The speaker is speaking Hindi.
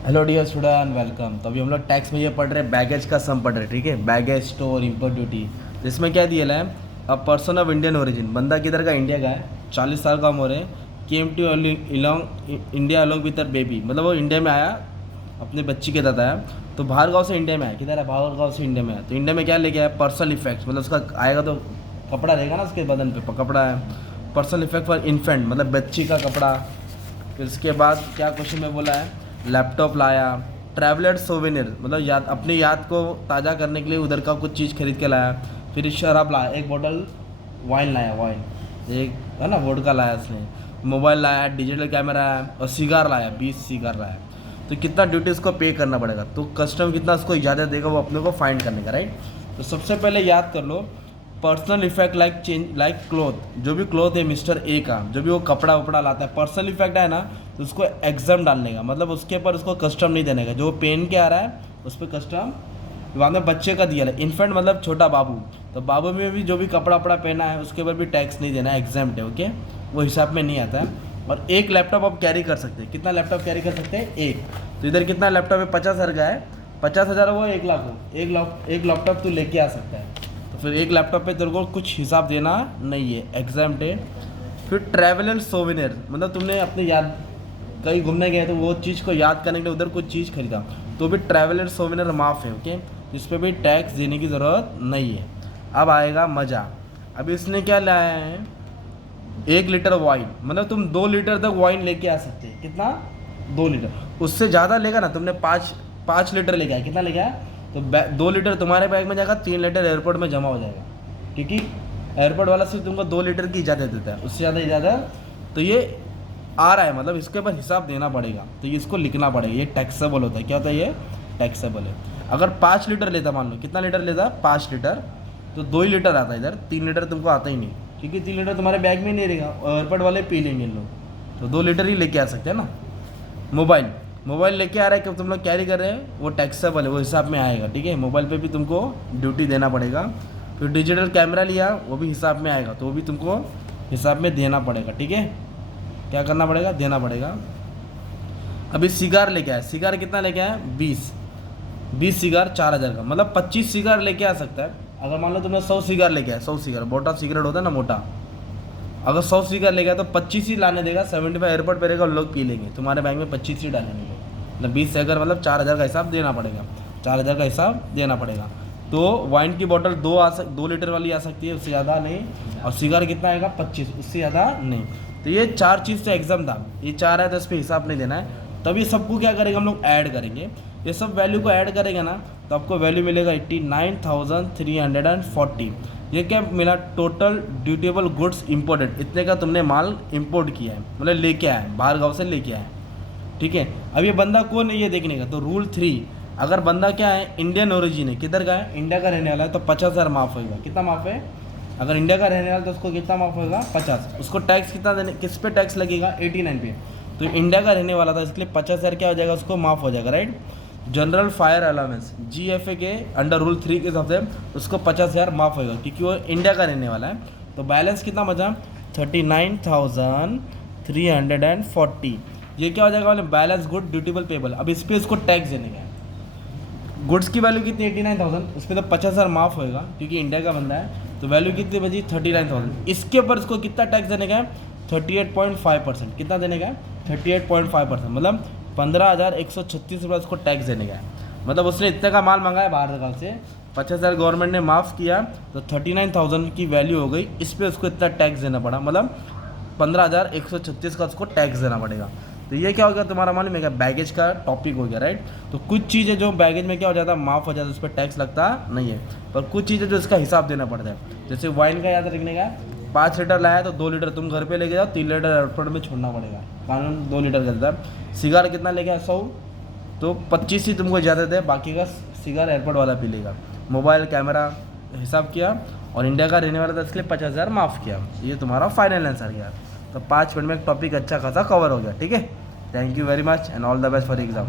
Hello dear student, welcome. तो अभी हम लोग टैक्स में ये पढ़ रहे हैं, बैगेज का सम पढ़ रहे हैं, ठीक है। Baggage, store, import duty. तो इसमें क्या दिया है, a person of Indian origin, बंदा किधर का, इंडिया का है, 40 साल का उम्र है, came to along India along with baby, मतलब वो इंडिया में आया, अपने बच्ची के साथ आया। तो बाहर गाँव से इंडिया में आया, किधर है, बाहर गाँव से इंडिया में आया। तो इंडिया में क्या लेके आया, पर्सनल इफेक्ट्स, मतलब उसका आएगा तो कपड़ा रहेगा ना उसके बदन पे, कपड़ा है। पर्सनल इफेक्ट फॉर इन्फेंट, मतलब बच्ची का कपड़ा। फिर उसके बाद क्या क्वेश्चन में बोला है, लैपटॉप लाया। ट्रैवलर सोवेनियर, मतलब याद, अपनी याद को ताज़ा करने के लिए उधर का कुछ चीज़ खरीद के लाया। फिर शराब लाया, एक बोतल वाइन लाया, वाइन एक है ना, वोडका लाया उसने। मोबाइल लाया, डिजिटल कैमरा लाया और सिगार लाया, 20 सिगार लाया। तो कितना ड्यूटी उसको पे करना पड़ेगा, तो कस्टम कितना उसको इजाज़त देगा वो अपने को फाइंड करने का, राइट। तो सबसे पहले याद कर लो, personal effect like change, like cloth, जो भी क्लोथ है मिस्टर ए का, जो भी वो कपड़ा वपड़ा लाता है, पर्सनल इफेक्ट है ना, तो उसको एग्जाम डालने का, मतलब उसके ऊपर उसको कस्टम नहीं देने का। जो पेन के आ रहा है उस पर कस्टम। बाद में बच्चे का दिया है, इन्फेंट मतलब छोटा बाबू, तो बाबू में भी जो भी कपड़ा वपड़ा पहना है उसके ऊपर भी टैक्स नहीं देना है, एग्जाम है, ओके। वो हिसाब में नहीं आता है। और एक लैपटॉप आप कैरी कर सकते हैं, कितना लैपटॉप कैरी कर सकते हैं, एक। तो इधर कितना लैपटॉप है, 50,000 का है, 50,000 वो 1 लाख हो, एक लैपटॉप तू लेके आ सकता है। तो फिर एक लैपटॉप पे तेरे को कुछ हिसाब देना नहीं है, एग्जाम डे। फिर ट्रैवल एंड सोवेनियर, मतलब तुमने अपने याद कहीं घूमने गए तो वो चीज़ को याद करने के लिए उधर कुछ चीज़ खरीदा, तो भी ट्रैवल एंड सोवेनियर माफ़ है, ओके। इस पर भी टैक्स देने की ज़रूरत नहीं है। अब आएगा मज़ा। अभी इसने क्या लाया है, 1 लीटर वाइन, मतलब तुम 2 लीटर तक वाइन लेके आ सकते हैं, कितना, 2 लीटर। उससे ज़्यादा लेगा ना, तुमने 5 लीटर लेके आया, कितना लेके आया, तो 2 लीटर तुम्हारे बैग में जाएगा, 3 लीटर एयरपोर्ट में जमा हो जाएगा, क्योंकि एयरपोर्ट वाला सिर्फ तुमको 2 लीटर की इजाज़त देता है, उससे ज़्यादा इजाज़त। तो ये आ रहा है, मतलब इसके ऊपर हिसाब देना पड़ेगा, तो ये इसको लिखना पड़ेगा, ये टैक्सेबल होता है। क्या होता है ये, टैक्सेबल है। अगर 5 लीटर लेता, मान लो कितना लीटर लेता, 5 लीटर, तो 2 ही लीटर आता है इधर, 3 लीटर तुमको आता ही नहीं, क्योंकि 3 लीटर तुम्हारे बैग में नहीं रहेगा, एयरपोर्ट वाले पी लेंगे इन लोग। तो 2 लीटर ही लेके आ सकते हैं ना। मोबाइल, मोबाइल लेके आ रहा है, कि तुम लोग कैरी कर रहे हैं, वो टैक्सेबल है, वो हिसाब में आएगा, ठीक है। मोबाइल पे भी तुमको ड्यूटी देना पड़ेगा। फिर डिजिटल कैमरा लिया, वो भी हिसाब में आएगा, तो वो भी तुमको हिसाब में देना पड़ेगा, ठीक है। क्या करना पड़ेगा, देना पड़ेगा। अभी सिगार लेके आया, सिगार कितना लेके आया, 20 सिगार 4,000 का, मतलब 25 सिगार लेके आ सकता है। अगर मान लो तुमने 100 सिगार लेके आया, 100 सिगार, मोटा सिगरेट होता है ना, मोटा, अगर 100 सिगार लेगा तो 25 ही लाने देगा, 75 एयरपोर्ट पे रहेगा, लोग पी लेंगे, तुम्हारे बैंक में 25 ही डालने देंगे। मतलब 20 से अगर, मतलब 4,000 का हिसाब देना पड़ेगा, 4,000 का हिसाब देना पड़ेगा। तो वाइन की बोतल 2 लीटर वाली आ सकती है, उससे ज़्यादा नहीं। और सिगार कितना आएगा, 25, उससे ज़्यादा नहीं। तो ये 4 चीज़ से एग्जाम था, ये 4 है तो इस पर हिसाब नहीं देना है। तब ये सबको क्या करेंगे, हम लोग ऐड करेंगे, ये सब वैल्यू को ऐड करेंगे ना, तो आपको वैल्यू मिलेगा 89,340। ये क्या मिला, टोटल ड्यूटेबल गुड्स इम्पोर्टेड, इतने का तुमने माल इंपोर्ट किया है, मतलब लेके आया है, बाहर गाँव से लेके आया है, ठीक है। अब ये बंदा कौन है ये देखने का, तो रूल 3, अगर बंदा क्या है, इंडियन ओरिजिन है, किधर का है, इंडिया का रहने वाला है, तो 50,000 माफ़ होगा। कितना माफ़ है, अगर इंडिया का रहने वाला तो उसको कितना माफ़ होगा, 50। उसको टैक्स कितना देने, किस पे टैक्स लगेगा, 89 पे। तो इंडिया का रहने वाला था, इसलिए 50,000 क्या हो जाएगा, उसको माफ़ हो जाएगा, right. General fire allowance, GFA के अंडर रूल 3 के हिसाब से उसको 50,000 माफ़ होगा, क्योंकि वो इंडिया का रहने वाला है। तो बैलेंस कितना बचा, 39,340। ये क्या हो जाएगा, बैलेंस गुड ड्यूटेबल पेबल। अब इस पर इसको टैक्स देने का है। गुड्स की वैल्यू कितनी, 89,000, उसमें तो 50,000 माफ़ होएगा, क्योंकि इंडिया का बंदा है। तो वैल्यू कितनी बची, 39,000। इसके ऊपर इसको कितना टैक्स देने का है, 38.5%। कितना देने का है, 38.5%, मतलब 15,136 रुपये उसको टैक्स देने का है। मतलब उसने इतने का माल मंगाया बाहर जगह से, 50,000 गवर्नमेंट ने माफ़ किया, तो 39,000 की वैल्यू हो गई, इस पर उसको इतना टैक्स देना पड़ा, मतलब 15,136 का उसको टैक्स देना पड़ेगा। तो ये क्या हो गया, तुम्हारा मालूम है क्या, बैगेज का टॉपिक हो गया, राइट। तो कुछ चीज़ें जो बैगेज में क्या हो जाता है, माफ़ हो जाता है, उस पर टैक्स लगता नहीं है, पर कुछ चीज़ें जो इसका हिसाब देना पड़ता है। जैसे वाइन का याद रखने का, 5 लीटर लाया तो 2 लीटर तुम घर पे लेके जाओ, 3 लीटर एयरपोर्ट में छोड़ना पड़ेगा, कानून 2 लीटर का देता है। सिगार कितना लेके आया, 100, तो 25 ही तुमको इजाज़त है, बाकी का सिगार एयरपोर्ट वाला पी लेगा। मोबाइल कैमरा हिसाब किया, और इंडिया का रहने वाला था, इसलिए 50,000 माफ़ किया। ये तुम्हारा फाइनल आंसर गया। तो 5 मिनट में एक टॉपिक अच्छा खासा कवर हो गया, ठीक है। Thank you very much and all the best for exam.